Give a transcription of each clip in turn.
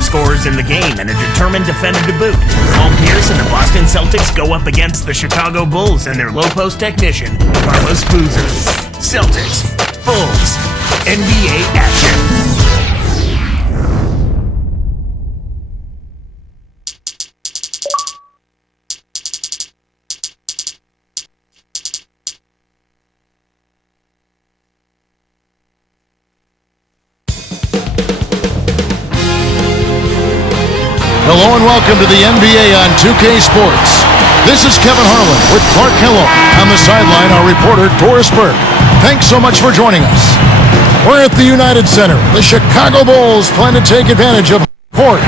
top scorers in the game and a determined defender to boot. Paul Peirce and the Boston Celtics go up against the Chicago Bulls and their low-post technician, Carlos Boozer. Celtics, Bulls, NBA action. Hello and welcome to the NBA on 2K Sports. This is Kevin Harlan with Clark Hello. On the sideline, our reporter, Doris Burke. Thanks so much for joining us. We're at the United Center. The Chicago Bulls plan to take advantage of court.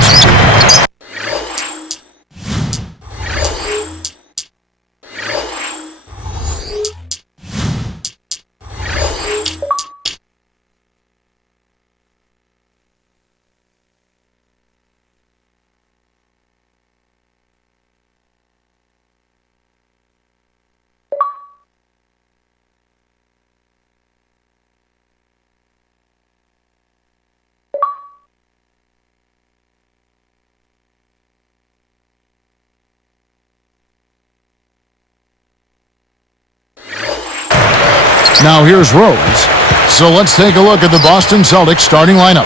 Now here's Rose. So let's take a look at the Boston Celtics starting lineup.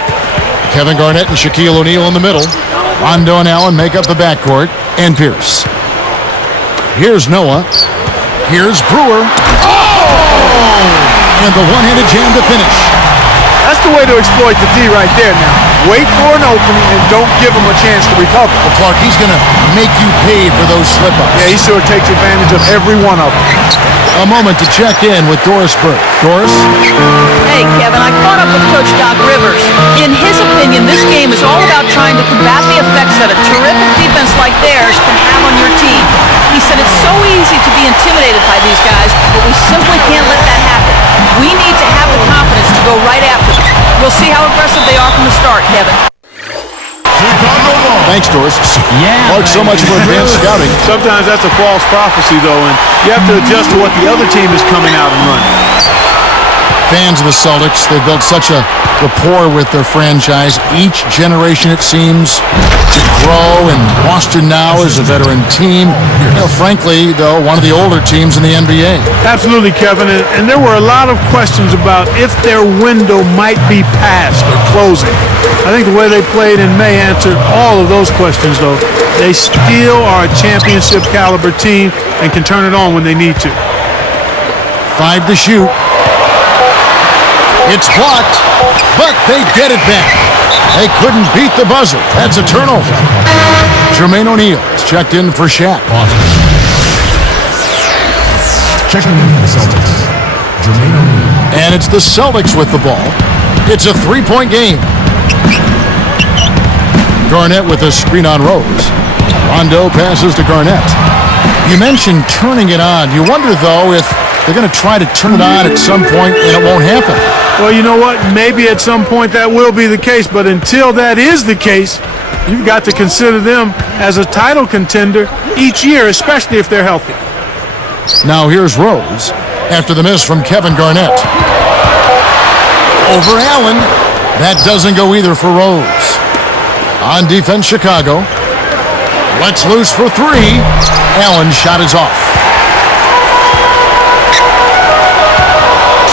Kevin Garnett and Shaquille O'Neal in the middle. Rondo and Allen make up the backcourt, and Peirce. Here's Noah. Here's Brewer. Oh! And the one-handed jam to finish. That's the way to exploit the D right there now. Wait for an opening and don't give him a chance to recover. Well, Clark, he's going to make you pay for those slip-ups. Yeah, he sure takes advantage of every one of them. A moment to check in with Doris Burke. Doris? Hey, Kevin, I caught up with Coach Doc Rivers. In his opinion, this game is all about trying to combat the effects that a terrific defense like theirs can have on your team. He said it's so easy to be intimidated by these guys, but we simply can't let that happen. We need to have the confidence to go right after them. We'll see how aggressive they are from the start, Kevin. Thanks, Doris. Clark, so much for advanced scouting. Sometimes that's a false prophecy, though, and you have to adjust to what the other team is coming out and running. Fans of the Celtics, they've built such a rapport with their franchise. Each generation, it seems, to grow, and Boston now is a veteran team. Frankly, though, one of the older teams in the NBA. Absolutely, Kevin, and there were a lot of questions about if their window might be passed or closing. I think the way they played in May answered all of those questions, though. They still are a championship caliber team and can turn it on when they need to. 5 to shoot. It's blocked, but they get it back. They couldn't beat the buzzer. That's a turnover. Jermaine O'Neal is checked in for Shaq. Checking in for the Celtics, Jermaine O'Neal. And it's the Celtics with the ball. It's a three-point game. Garnett with a screen on Rose. Rondo passes to Garnett. You mentioned turning it on. You wonder, though, if they're going to try to turn it on at some point and it won't happen. Well, you know what? Maybe at some point that will be the case, but until that is the case, you've got to consider them as a title contender each year, especially if they're healthy. Now here's Rose after the miss from Kevin Garnett. Over Allen. That doesn't go either for Rose. On defense, Chicago. Lets loose for three. Allen's shot is off.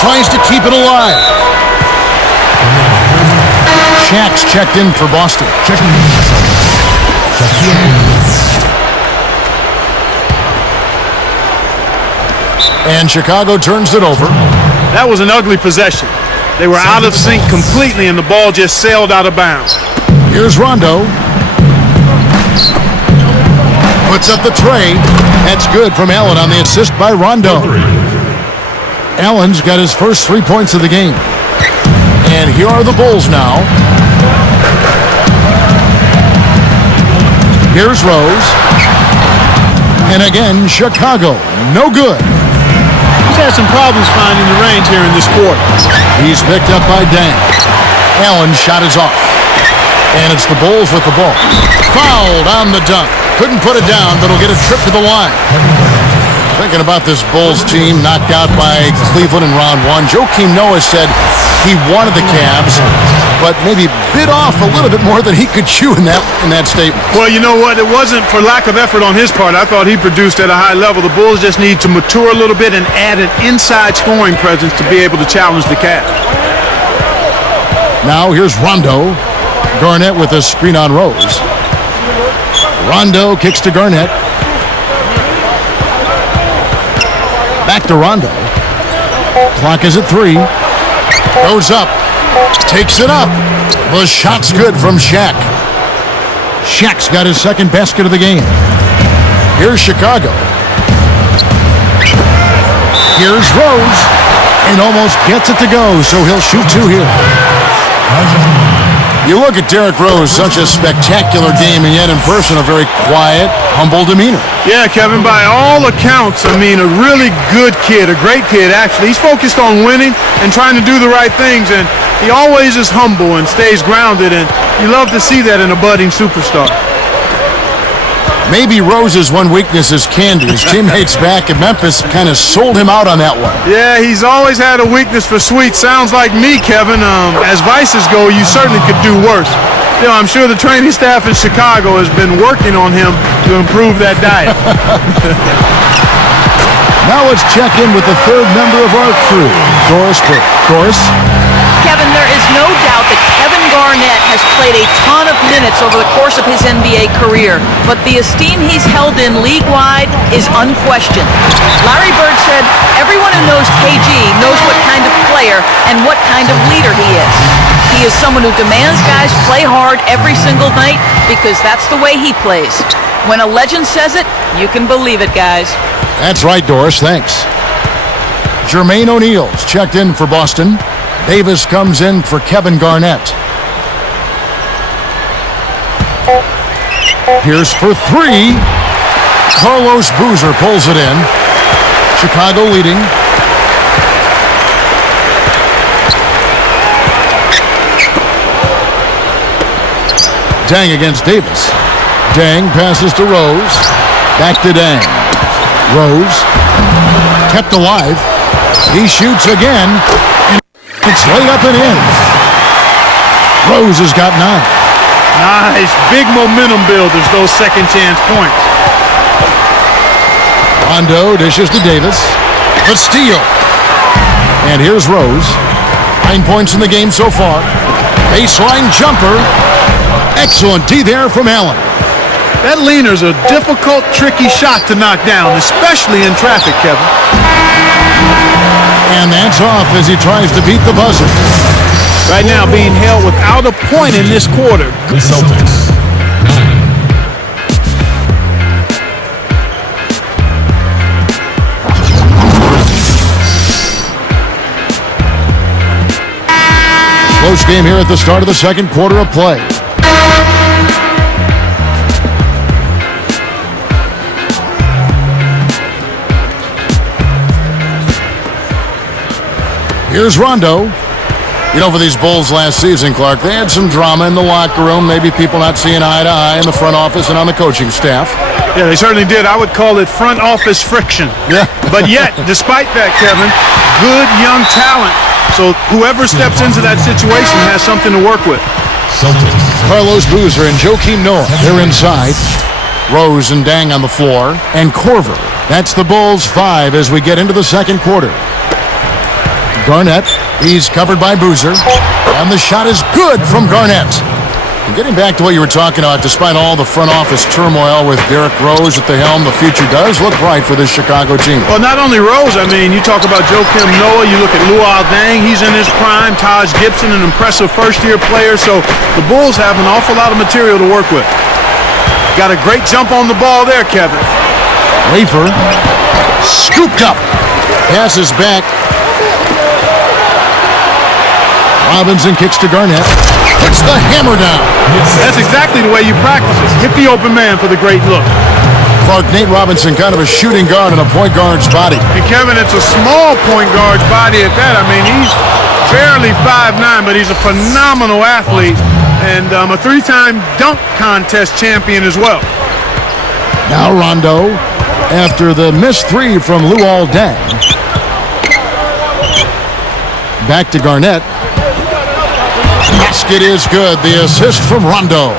Tries to keep it alive. Shaq's checked in for Boston. Checking in for the Celtics, And Chicago turns it over. That was an ugly possession. They were out of sync completely, and the ball just sailed out of bounds. Here's Rondo. Puts up the tray. That's good from Allen on the assist by Rondo. Allen's got his first 3 points of the game. And here are the Bulls now. Here's Rose. And again, Chicago. No good. He's had some problems finding the range here in this quarter. He's picked up by Dang. Allen's shot is off. And it's the Bulls with the ball. Fouled on the dunk. Couldn't put it down, but he'll get a trip to the line. Thinking about this Bulls team knocked out by Cleveland in round one, Joakim Noah said, he wanted the Cavs, but maybe bit off a little bit more than he could chew in that statement. Well, you know what? It wasn't for lack of effort on his part. I thought he produced at a high level. The Bulls just need to mature a little bit and add an inside scoring presence to be able to challenge the Cavs. Now here's Rondo. Garnett with a screen on Rose. Rondo kicks to Garnett. Back to Rondo. Clock is at 3. Goes up. Takes it up. The shot's good from Shaq. Shaq's got his second basket of the game. Here's Chicago. Here's Rose. And almost gets it to go, so he'll shoot 2 here. You look at Derrick Rose, such a spectacular game, and yet in person a very quiet, humble demeanor. Yeah, Kevin, by all accounts, I mean, a really good kid, a great kid, actually. He's focused on winning and trying to do the right things, and he always is humble and stays grounded, and you love to see that in a budding superstar. Maybe Rose's one weakness is candy. His teammates back at Memphis kind of sold him out on that one. Yeah, he's always had a weakness for sweets. Sounds like me, Kevin. As vices go, you certainly could do worse. You know, I'm sure the training staff in Chicago has been working on him to improve that diet. Now let's check in with the third member of our crew, Doris Burke. Doris? Kevin, there is no doubt that Kevin Garnett has played a ton of minutes over the course of his NBA career, but the esteem he's held in league-wide is unquestioned. Larry Bird said, everyone who knows KG knows what kind of player and what kind of leader he is. He is someone who demands guys play hard every single night because that's the way he plays. When a legend says it, you can believe it, guys. That's right, Doris. Thanks. Jermaine O'Neal's checked in for Boston. Davis comes in for Kevin Garnett. Peirce for 3. Carlos Boozer pulls it in. Chicago leading. Dang against Davis. Dang passes to Rose. Back to Dang. Rose kept alive. He shoots again. It's laid up and in. Rose has got 9. Nice. Big momentum builders, those second chance points. Rondo dishes to Davis. The steal. And here's Rose. 9 points in the game so far. Baseline jumper. Excellent D there from Allen. That leaner's a difficult, tricky shot to knock down, especially in traffic, Kevin. And that's off as he tries to beat the buzzer. Right now being held without a point in this quarter. The Celtics. Close game here at the start of the second quarter of play. Here's Rondo. You know, for these Bulls last season, Clark, they had some drama in the locker room, maybe people not seeing eye to eye in the front office and on the coaching staff. Yeah, they certainly did. I would call it front office friction. Yeah. But yet, despite that, Kevin, good young talent. So whoever steps into that situation has something to work with. Celtics. Carlos Boozer and Joakim Noah, they're inside. Rose and Dang on the floor. And Korver. That's the Bulls 5 as we get into the second quarter. Garnett, he's covered by Boozer, and the shot is good from Garnett. And getting back to what you were talking about, despite all the front office turmoil with Derrick Rose at the helm, the future does look bright for this Chicago team. Well, not only Rose, I mean, you talk about Joakim Noah, you look at Luol Deng, he's in his prime, Taj Gibson, an impressive first-year player, so the Bulls have an awful lot of material to work with. Got a great jump on the ball there, Kevin. Wafer, scooped up, passes back. Robinson kicks to Garnett. Puts the hammer down. That's exactly the way you practice it. Hit the open man for the great look. Clark, Nate Robinson, kind of a shooting guard in a point guard's body. And Kevin, it's a small point guard's body at that. I mean, he's barely 5'9", but he's a phenomenal athlete and a 3-time dunk contest champion as well. Now Rondo, after the missed 3 from Luol Deng. Back to Garnett. Basket is good. The assist from Rondo.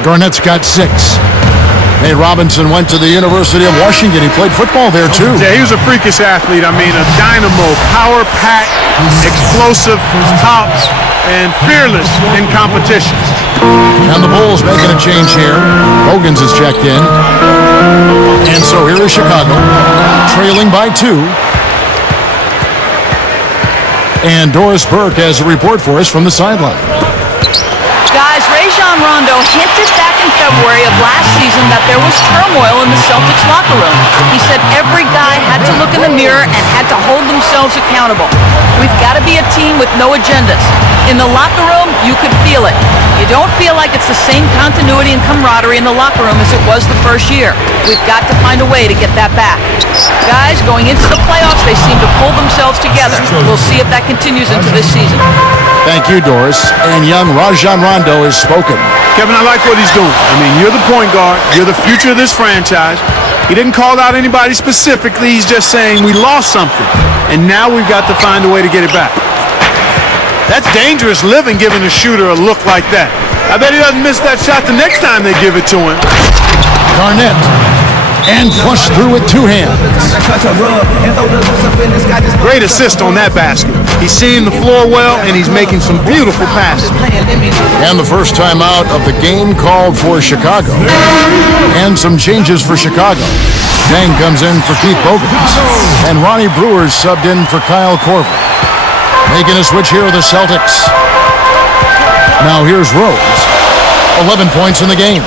Garnett's got 6. Nate Robinson went to the University of Washington. He played football there, too. Yeah, he was a freakish athlete. I mean, a dynamo, power-packed, explosive, tops, and fearless in competition. And the Bulls making a change here. Bogans is checked in. And so here is Chicago, trailing by 2. And Doris Burke has a report for us from the sideline. Guys, Rajon Rondo hinted back in February of last season that there was turmoil in the Celtics locker room. He said every guy had to look in the mirror and had to hold themselves accountable. We've got to be a team with no agendas. In the locker room, you could feel it. You don't feel like it's the same continuity and camaraderie in the locker room as it was the first year. We've got to find a way to get that back. Guys, going into the playoffs, they seem to pull themselves together. We'll see if that continues into this season. Thank you, Doris. And young Rajon Rondo has spoken. Kevin, I like what he's doing. I mean, you're the point guard. You're the future of this franchise. He didn't call out anybody specifically. He's just saying we lost something, and now we've got to find a way to get it back. That's dangerous living, giving a shooter a look like that. I bet he doesn't miss that shot the next time they give it to him. Garnett. And flush through with 2 hands. Great assist on that basket. He's seeing the floor well, and he's making some beautiful passes. And the first time out of the game called for Chicago. And some changes for Chicago. Dang comes in for Keith Bogans. And Ronnie Brewer's subbed in for Kyle Korver. Making a switch here are the Celtics. Now here's Rose. 11 points in the game.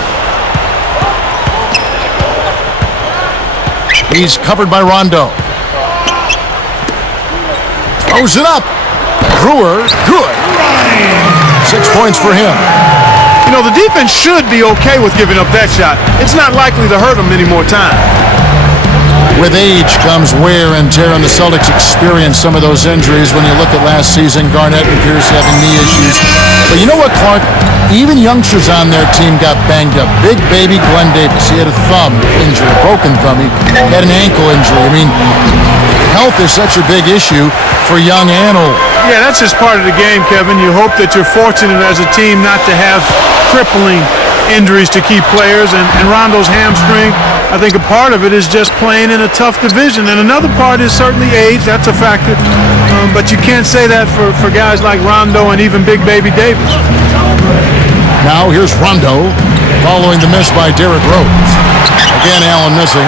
He's covered by Rondo. Throws it up. Brewer, good. 6 points for him. You know, the defense should be okay with giving up that shot. It's not likely to hurt them any more time. With age comes wear and tear, and the Celtics experienced some of those injuries when you look at last season, Garnett and Peirce having knee issues. But you know what, Clark? Even youngsters on their team got banged up. Big baby Glenn Davis, he had a thumb injury, a broken thumb. He had an ankle injury. I mean, health is such a big issue for young and old. Yeah, that's just part of the game, Kevin. You hope that you're fortunate as a team not to have crippling injuries to key players. And Rondo's hamstring, I think a part of it is just playing in a tough division. And another part is certainly age. That's a factor. But you can't say that for guys like Rondo and even Big Baby Davis. Now here's Rondo following the miss by Derrick Rose. Again, Allen missing.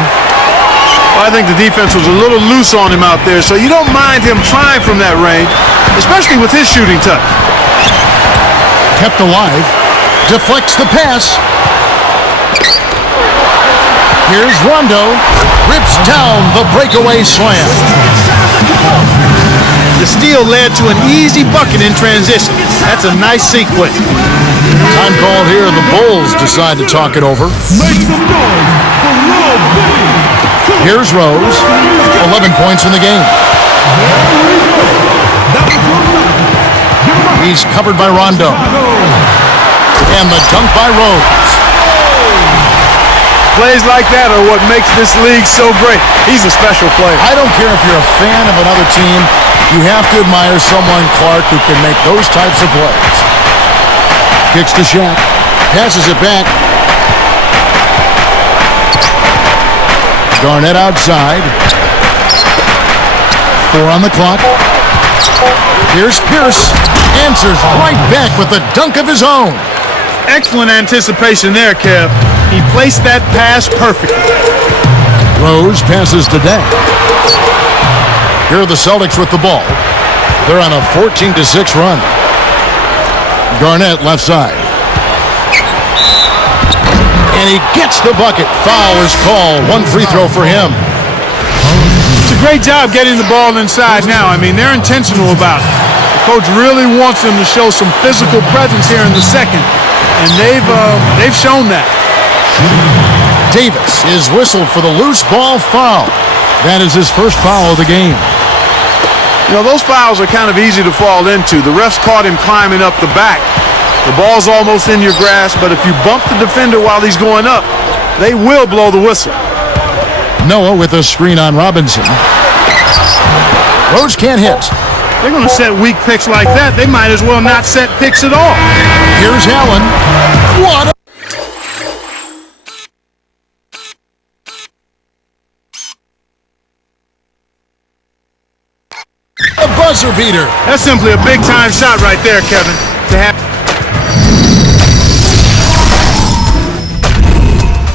Well, I think the defense was a little loose on him out there, so you don't mind him trying from that range, especially with his shooting touch. Kept alive. Deflects the pass. Here's Rondo. Rips down the breakaway slam. The steal led to an easy bucket in transition. That's a nice sequence. Time called here. The Bulls decide to talk it over. Make some noise for Rob Billy. Here's Rose. 11 points in the game. He's covered by Rondo. And the dunk by Rose. Plays like that are what makes this league so great. He's a special player. I don't care if you're a fan of another team. You have to admire someone, Clark, who can make those types of plays. Kicks to Shaq. Passes it back. Garnett outside. 4 on the clock. Here's Peirce. Answers right back with a dunk of his own. Excellent anticipation there, Kev. He placed that pass perfectly. Rose passes to Dang. Here are the Celtics with the ball. They're on a 14-6 run. Garnett left side. And he gets the bucket. Foul is called. 1 free throw for him. It's a great job getting the ball inside now. I mean, they're intentional about it. The coach really wants them to show some physical presence here in the second, and they've shown that. Davis is whistled for the loose ball foul. That is his first foul of the game. You know, those fouls are kind of easy to fall into. The refs caught him climbing up the back. The ball's almost in your grasp, but if you bump the defender while he's going up, they will blow the whistle. Noah with a screen on Robinson. Rose can't hit. They're going to set weak picks like that. They might as well not set picks at all. Here's Allen. What a buzzer beater. That's simply a big-time shot right there, Kevin. To have.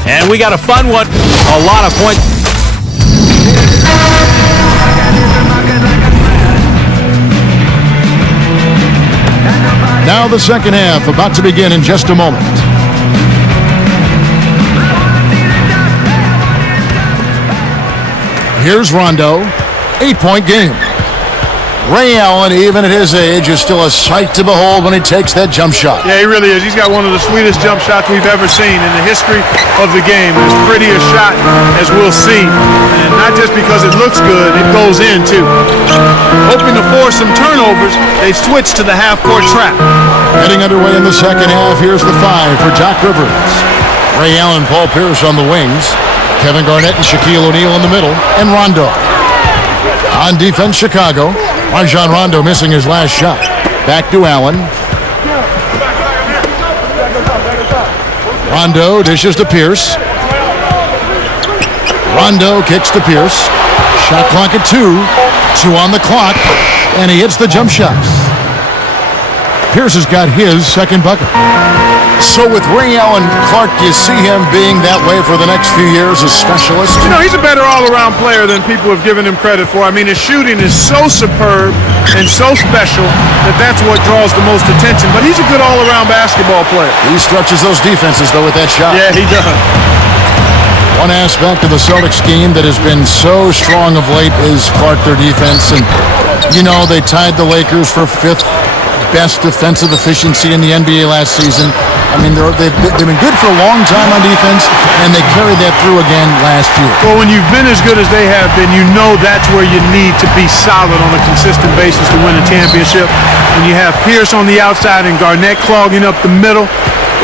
And we got a fun one. A lot of points. Now the second half about to begin in just a moment. Here's Rondo. 8-point game. Ray Allen, even at his age, is still a sight to behold when he takes that jump shot. Yeah, he really is. He's got one of the sweetest jump shots we've ever seen in the history of the game. As pretty a shot as we'll see. And not just because it looks good, it goes in, too. Hoping to force some turnovers, they've switched to the half-court trap. Getting underway in the second half, here's the 5 for Doc Rivers. Ray Allen, Paul Peirce on the wings. Kevin Garnett and Shaquille O'Neal in the middle. And Rondo. On defense, Chicago. Rajon Rondo missing his last shot. Back to Allen. Rondo dishes to Peirce. Rondo kicks to Peirce. Shot clock at 2. 2 on the clock. And he hits the jump shots. Peirce has got his second bucket. So with Ray Allen, Clark, do you see him being that way for the next few years as specialist? You know, he's a better all-around player than people have given him credit for. I mean, his shooting is so superb and so special that that's what draws the most attention. But he's a good all-around basketball player. He stretches those defenses, though, with that shot. Yeah, he does. One aspect of the Celtics scheme that has been so strong of late is Clark, their defense. And, you know, they tied the Lakers for 5th best defensive efficiency in the NBA last season. I mean, they've been good for a long time on defense, and they carried that through again last year. Well, when you've been as good as they have been, you know that's where you need to be solid on a consistent basis to win a championship. When you have Peirce on the outside and Garnett clogging up the middle,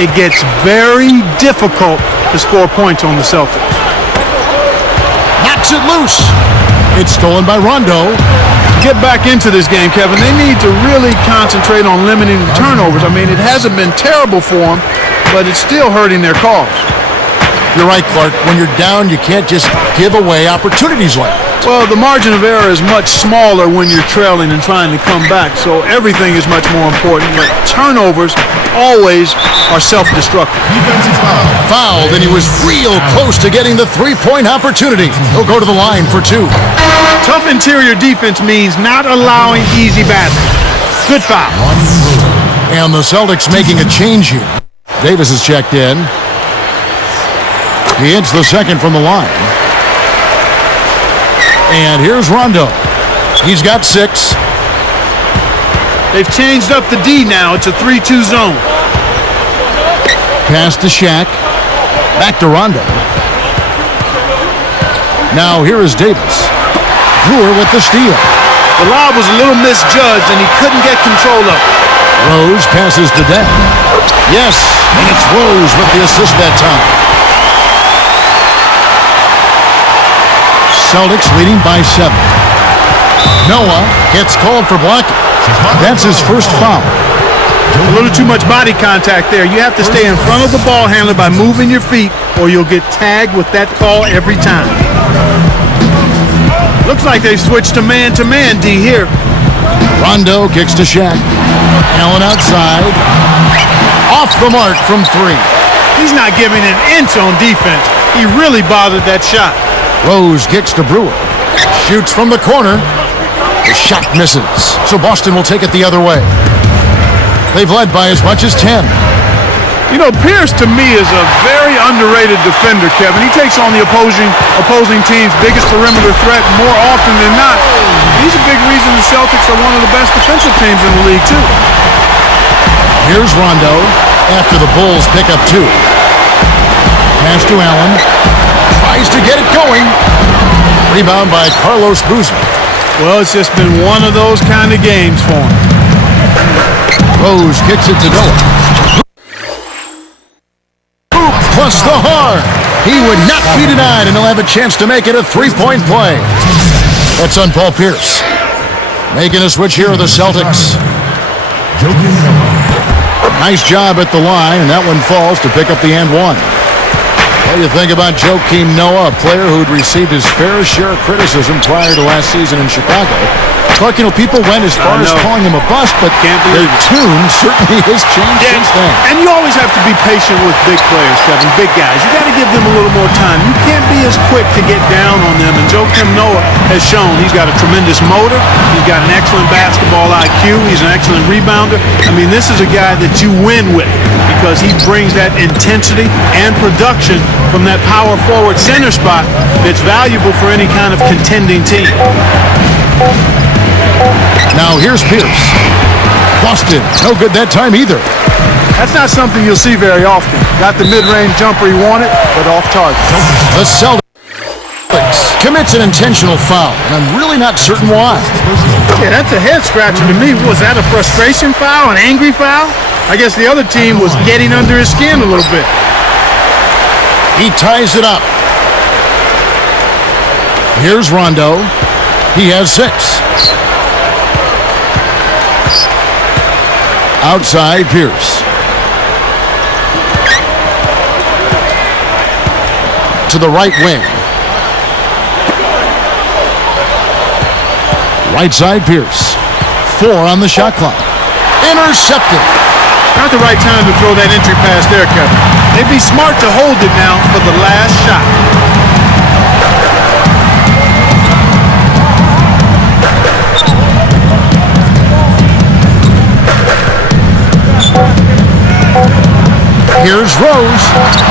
it gets very difficult to score points on the Celtics. Knocks it loose. It's stolen by Rondo. Get back into this game, Kevin. They need to really concentrate on limiting the turnovers. I mean, it hasn't been terrible for them, but it's still hurting their cause. You're right, Clark. When you're down, you can't just give away opportunities like that. Well, the margin of error is much smaller when you're trailing and trying to come back, so everything is much more important. But turnovers always are self-destructive. Fouled, and he was real close to getting the three-point opportunity. He'll go to the line for 2. Tough interior defense means not allowing easy baskets. Good foul. And the Celtics making a change here. Davis is checked in. He hits the second from the line. And here's Rondo. He's got 6. They've changed up the D now. It's a 3-2 zone. Pass to Shaq. Back to Rondo. Now here is Davis. Brewer with the steal. The lob was a little misjudged, and he couldn't get control of it. Rose passes to Dent. Yes, and it's Rose with the assist that time. Celtics leading by 7. Noah gets called for blocking. That's his first foul. A little too much body contact there. You have to stay in front of the ball handler by moving your feet, or you'll get tagged with that call every time. Looks like they've switched to man-to-man D here. Rondo kicks to Shaq. Allen outside. Off the mark from 3. He's not giving an inch on defense. He really bothered that shot. Rose kicks to Brewer. Shoots from the corner. The shot misses. So Boston will take it the other way. They've led by as much as 10. You know, Peirce to me is a very underrated defender, Kevin. He takes on the opposing team's biggest perimeter threat more often than not. He's a big reason the Celtics are one of the best defensive teams in the league, too. Here's Rondo after the Bulls pick up 2. Pass to Allen. Tries to get it going. Rebound by Carlos Boozer. Well, it's just been one of those kind of games for him. Rose kicks it to Noah. Plus the harm. He would not be denied, and he'll have a chance to make it a 3-point play. That's on Paul Peirce. Making a switch here are the Celtics. Nice job at the line, and that one falls to pick up the and one. What do you think about Joakim Noah, a player who'd received his fair share of criticism prior to last season in Chicago? Clark, people went as far as calling him a bust, but their tune certainly has changed since then. And you always have to be patient with big players, Kevin, big guys. You got to give them a little more time. You can't be as quick to get down on them. And Joakim Noah has shown he's got a tremendous motor. He's got an excellent basketball IQ. He's an excellent rebounder. I mean, this is a guy that you win with because he brings that intensity and production from that power forward center spot that's valuable for any kind of contending team. Now here's Peirce. Boston, no good that time either. That's not something you'll see very often. Got the mid-range jumper he wanted, but off target. The Celtics commits an intentional foul, and I'm really not certain why. Yeah, that's a head-scratcher to me. Was that a frustration foul, an angry foul? I guess the other team was getting under his skin a little bit. He ties it up. Here's Rondo. He has 6. Outside Peirce. To the right wing. Right side Peirce. 4 on the shot clock. Intercepted. Not the right time to throw that entry pass there, Kevin. They'd be smart to hold it now for the last shot. Here's Rose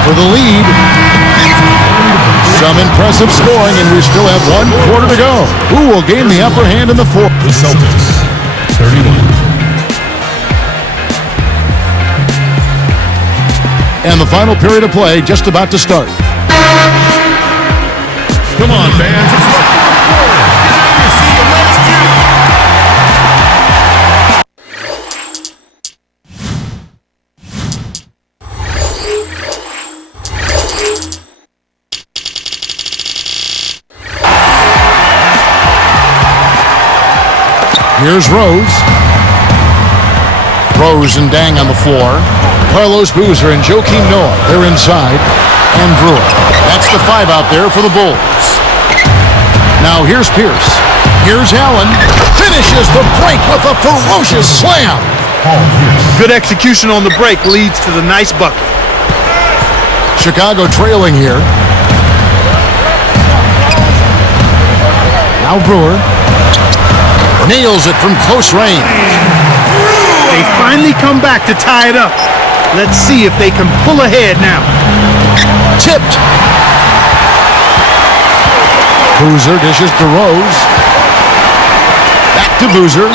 for the lead. Some impressive scoring, and we still have 1 quarter to go. Who will gain the upper hand in the fourth? The Celtics, 31. And the final period of play just about to start. Come on, fans. It's like get out of your seat and let's get it. Here's Rose. Rose and Dang on the floor. Carlos Boozer and Joakim Noah, they're inside. And Brewer. That's the 5 out there for the Bulls. Now here's Peirce. Here's Allen. Finishes the break with a ferocious slam. Good execution on the break leads to the nice bucket. Chicago trailing here. Now Brewer. Nails it from close range. They finally come back to tie it up. Let's see if they can pull ahead now. Tipped. Boozer dishes to Rose. Back to Boozer.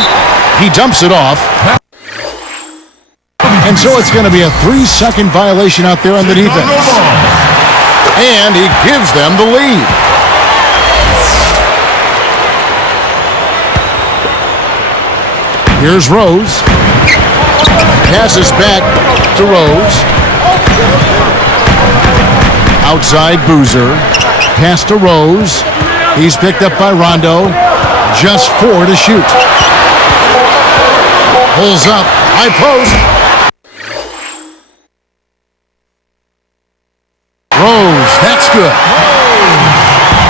He dumps it off. And so it's going to be a 3-second violation out there on the defense. And he gives them the lead. Here's Rose. Passes back to Rose. Outside Boozer. Pass to Rose. He's picked up by Rondo. Just 4 to shoot. Pulls up. High post. Rose. That's good.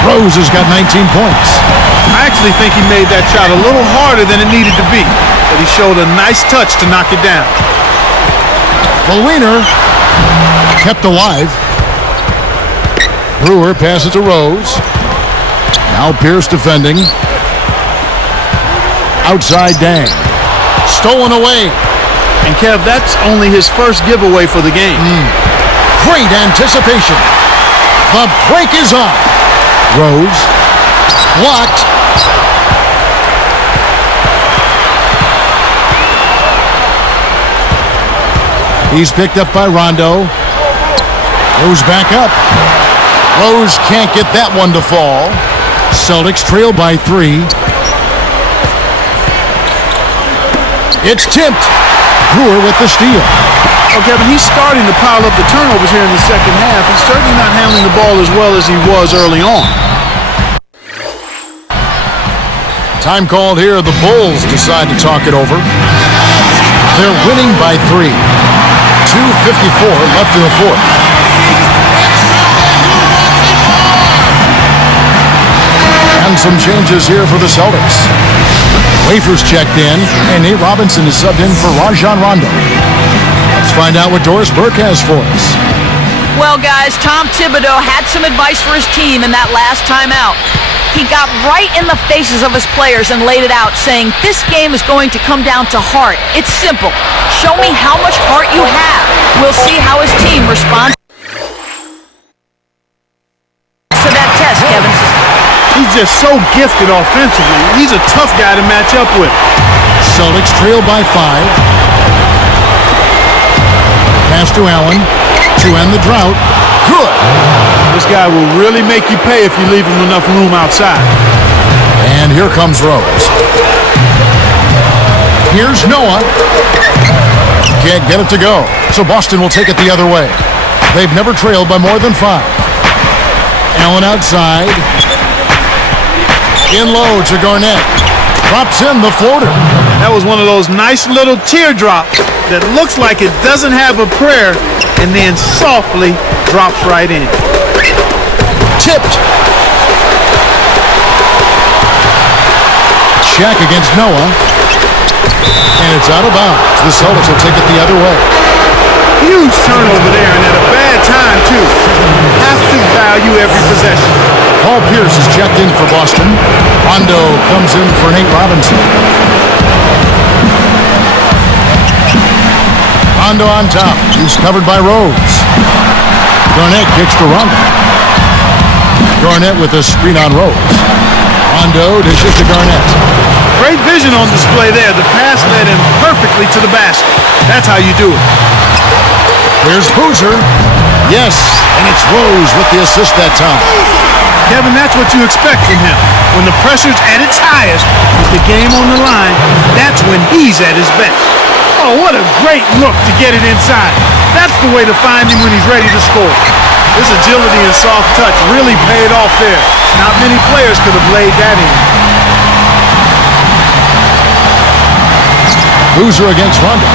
Rose has got 19 points. I actually think he made that shot a little harder than it needed to be, but he showed a nice touch to knock it down. The wiener kept alive. Brewer passes to Rose. Now Peirce defending. Outside Dang. Stolen away. And Kev, that's only his first giveaway for the game. Great anticipation. The break is on. Rose. Blocked. He's picked up by Rondo. Rose back up. Rose can't get that one to fall. Celtics trail by 3. It's tipped. Brewer with the steal. Oh, Kevin, he's starting to pile up the turnovers here in the second half. He's certainly not handling the ball as well as he was early on. Time called here. The Bulls decide to talk it over. They're winning by 3. 2:54 left in the fourth. And some changes here for the Celtics. Wafers checked in, and Nate Robinson is subbed in for Rajon Rondo. Let's find out what Doris Burke has for us. Well, guys, Tom Thibodeau had some advice for his team in that last timeout. He got right in the faces of his players and laid it out, saying, this game is going to come down to heart. It's simple. Show me how much heart you have. We'll see how his team responds to that test, Kevin. He's just so gifted offensively. He's a tough guy to match up with. Celtics trail by 5. Pass to Allen to end the drought. Good. This guy will really make you pay if you leave him enough room outside. And here comes Rose. Here's Noah. Can't get it to go. So Boston will take it the other way. They've never trailed by more than 5. Allen outside. In low to Garnett. Drops in the floater. That was one of those nice little teardrops that looks like it doesn't have a prayer and then softly drops right in. Tipped. Shaq against Noah. And it's out of bounds. The Celtics will take it the other way. Huge turnover there, and at a bad time, too. Have to value every possession. Paul Peirce is checked in for Boston. Rondo comes in for Nate Robinson. Rondo on top. He's covered by Rose. Garnett kicks to Rondo. Garnett with a screen on Rose. Rondo dishes to Garnett. Great vision on display there. The pass led him perfectly to the basket. That's how you do it. Here's Boozer. Yes, and it's Rose with the assist that time. Kevin, that's what you expect from him. When the pressure's at its highest, with the game on the line, that's when he's at his best. Oh, what a great look to get it inside. That's the way to find him when he's ready to score. His agility and soft touch really paid off there. Not many players could have laid that in. Boozer against Rondo.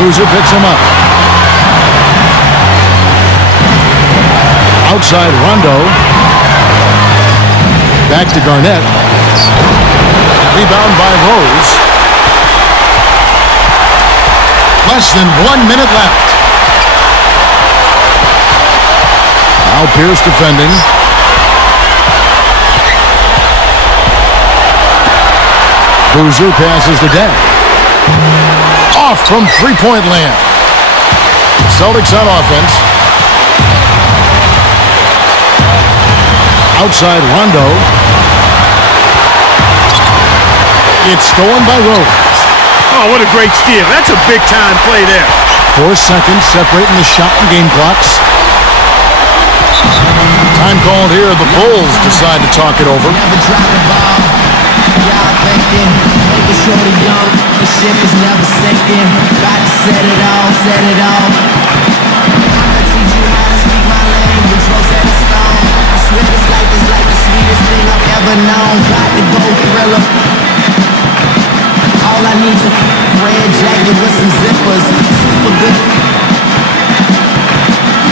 Boozer picks him up. Outside Rondo. Back to Garnett. Rebound by Rose. Less than 1 minute left. Now Peirce defending. Boozer passes to Dent. Off from three-point land. Celtics on offense. Outside Rondo. It's stolen by Rose. Oh, what a great steal. That's a big-time play there. 4 seconds separating the shot and game clocks. Time called here. The Bulls decide to talk it over. The ship is never sinking. About to set it all, set it all. I'ma teach you how to speak my language. Roll set in stone. I swear this life is like the sweetest thing I've ever known. Got to go thriller. All I need is a red jacket with some zippers. Super good.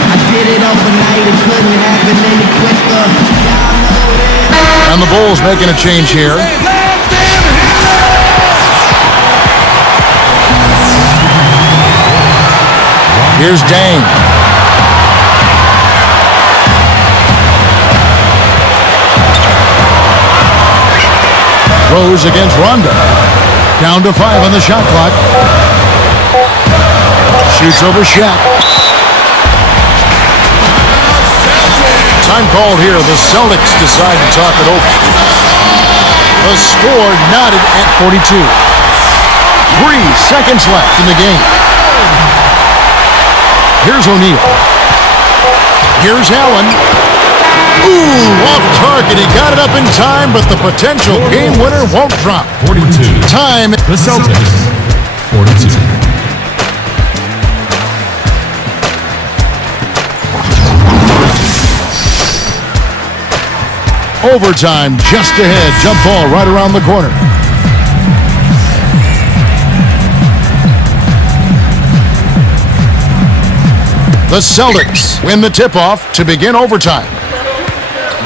I did it overnight. It couldn't happen any quicker. Y'all know that. And the Bulls making a change here. Here's Dame. Rose against Rondo. Down to 5 on the shot clock. Shoots over Shaq. Time called here. The Celtics decide to talk it over. The score knotted at 42. 3 seconds left in the game. Here's O'Neal. Here's Allen. Ooh, off target. He got it up in time, but the potential game winner won't drop. 42. Time. The Celtics. 42. Overtime just ahead. Jump ball right around the corner. The Celtics win the tip-off to begin overtime.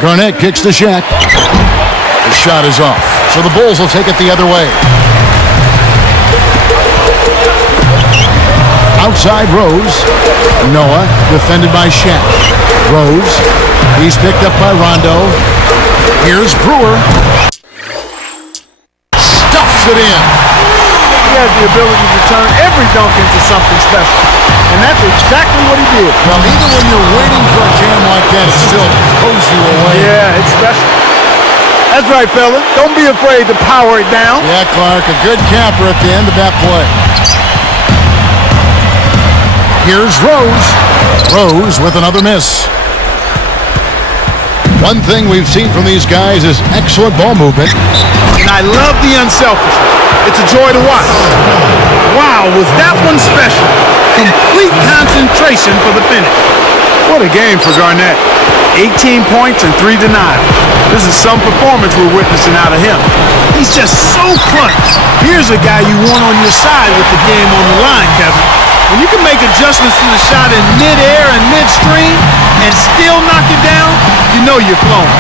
Garnett kicks to Shaq. The shot is off, so the Bulls will take it the other way. Outside Rose. Noah defended by Shaq. Rose. He's picked up by Rondo. Here's Brewer. Stuffs it in. He has the ability to turn every dunk into something special. And that's exactly what he did. Well, even when you're waiting for a jam like that, it still pulls you away. Yeah, it's special. That's right, fella. Don't be afraid to power it down. Yeah, Clark, a good capper at the end of that play. Here's Rose. Rose with another miss. One thing we've seen from these guys is excellent ball movement. And I love the unselfishness. It's a joy to watch. Wow, was that one special? Complete concentration for the finish. What a game for Garnett. 18 points and 3 denials. This is some performance we're witnessing out of him. He's just so clutch. Here's a guy you want on your side with the game on the line, Kevin. When you can make adjustments to the shot in mid-air and midstream and still knock it down, you know you're flowing.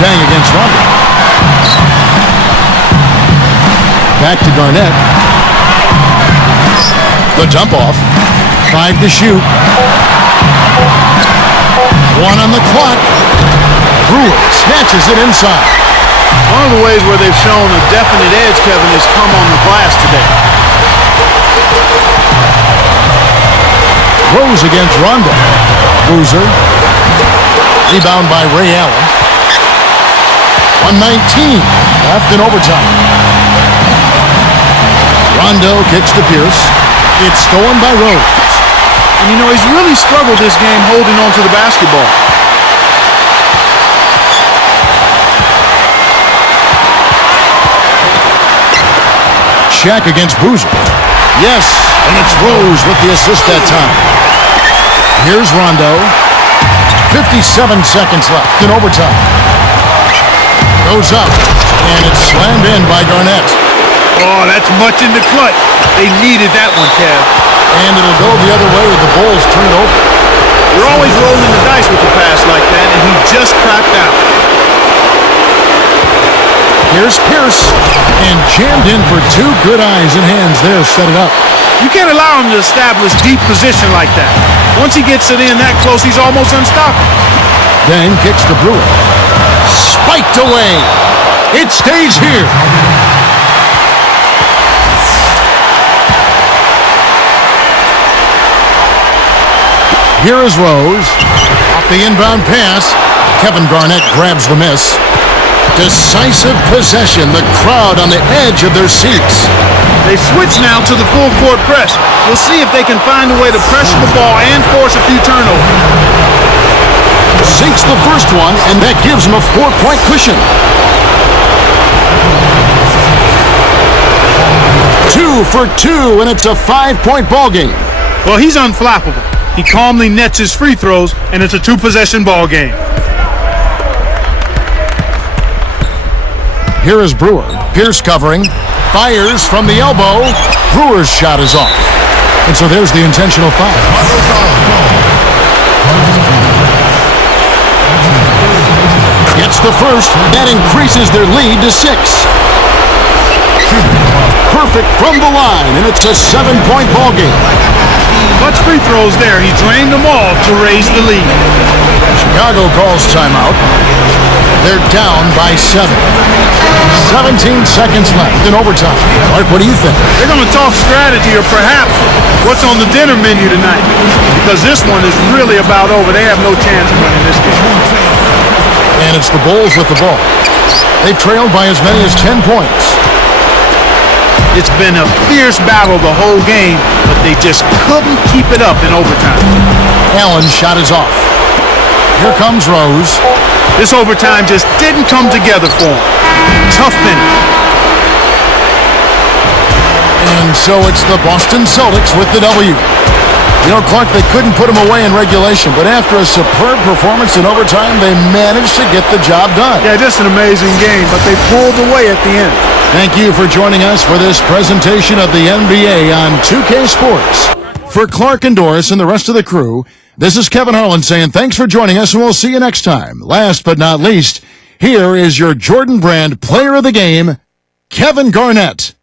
Tang against Rondo. Back to Garnett. The dump off. 5 to shoot. 1 on the clock. Brewer snatches it inside. One of the ways where they've shown a definite edge, Kevin, has come on the glass today. Rose against Rondo. Boozer. Rebound by Ray Allen. 1:19 left in overtime. Rondo kicks to Peirce. It's stolen by Rose. And you know, he's really struggled this game holding on to the basketball. Shaq against Boozer. Yes, and it's Rose with the assist that time. Here's Rondo. 57 seconds left in overtime. Goes up, and it's slammed in by Garnett. Oh, that's much in the clutch. They needed that one, Kev. And it'll go the other way with the Bulls turn it over. You're always rolling the dice with a pass like that, and he just crapped out. Here's Peirce, and jammed in for 2 good eyes and hands there, set it up. You can't allow him to establish deep position like that. Once he gets it in that close, he's almost unstoppable. Then kicks to Brewer. Spiked away. It stays here. Here is Rose. Off the inbound pass. Kevin Garnett grabs the miss. Decisive possession. The crowd on the edge of their seats. They switch now to the full court press. We'll see if they can find a way to pressure the ball and force a few turnovers. Sinks the first one, and that gives him a 4-point cushion. 2 for 2, and it's a 5-point ball game. Well, he's unflappable. He calmly nets his free throws, and it's a 2-possession ball game. Here is Brewer. Peirce covering. Fires from the elbow. Brewer's shot is off. And so there's the intentional foul. Gets the first. That increases their lead to 6. Perfect from the line, and it's a 7-point ball game. Clutch free throws there. He drained them all to raise the lead. Chicago calls timeout. They're down by 7. 17 seconds left in overtime. Mark, what do you think? They're going to talk strategy or perhaps what's on the dinner menu tonight. Because this one is really about over. They have no chance of winning this game. And it's the Bulls with the ball. They've trailed by as many as 10 points. It's been a fierce battle the whole game, but they just couldn't keep it up in overtime. Allen's shot is off. Here comes Rose. This overtime just didn't come together for him. Tough finish. And so it's the Boston Celtics with the W. You know, Clark, they couldn't put them away in regulation, but after a superb performance in overtime, they managed to get the job done. Yeah, just an amazing game, but they pulled away at the end. Thank you for joining us for this presentation of the NBA on 2K Sports. For Clark and Doris and the rest of the crew, this is Kevin Harlan saying thanks for joining us, and we'll see you next time. Last but not least, here is your Jordan Brand Player of the Game, Kevin Garnett.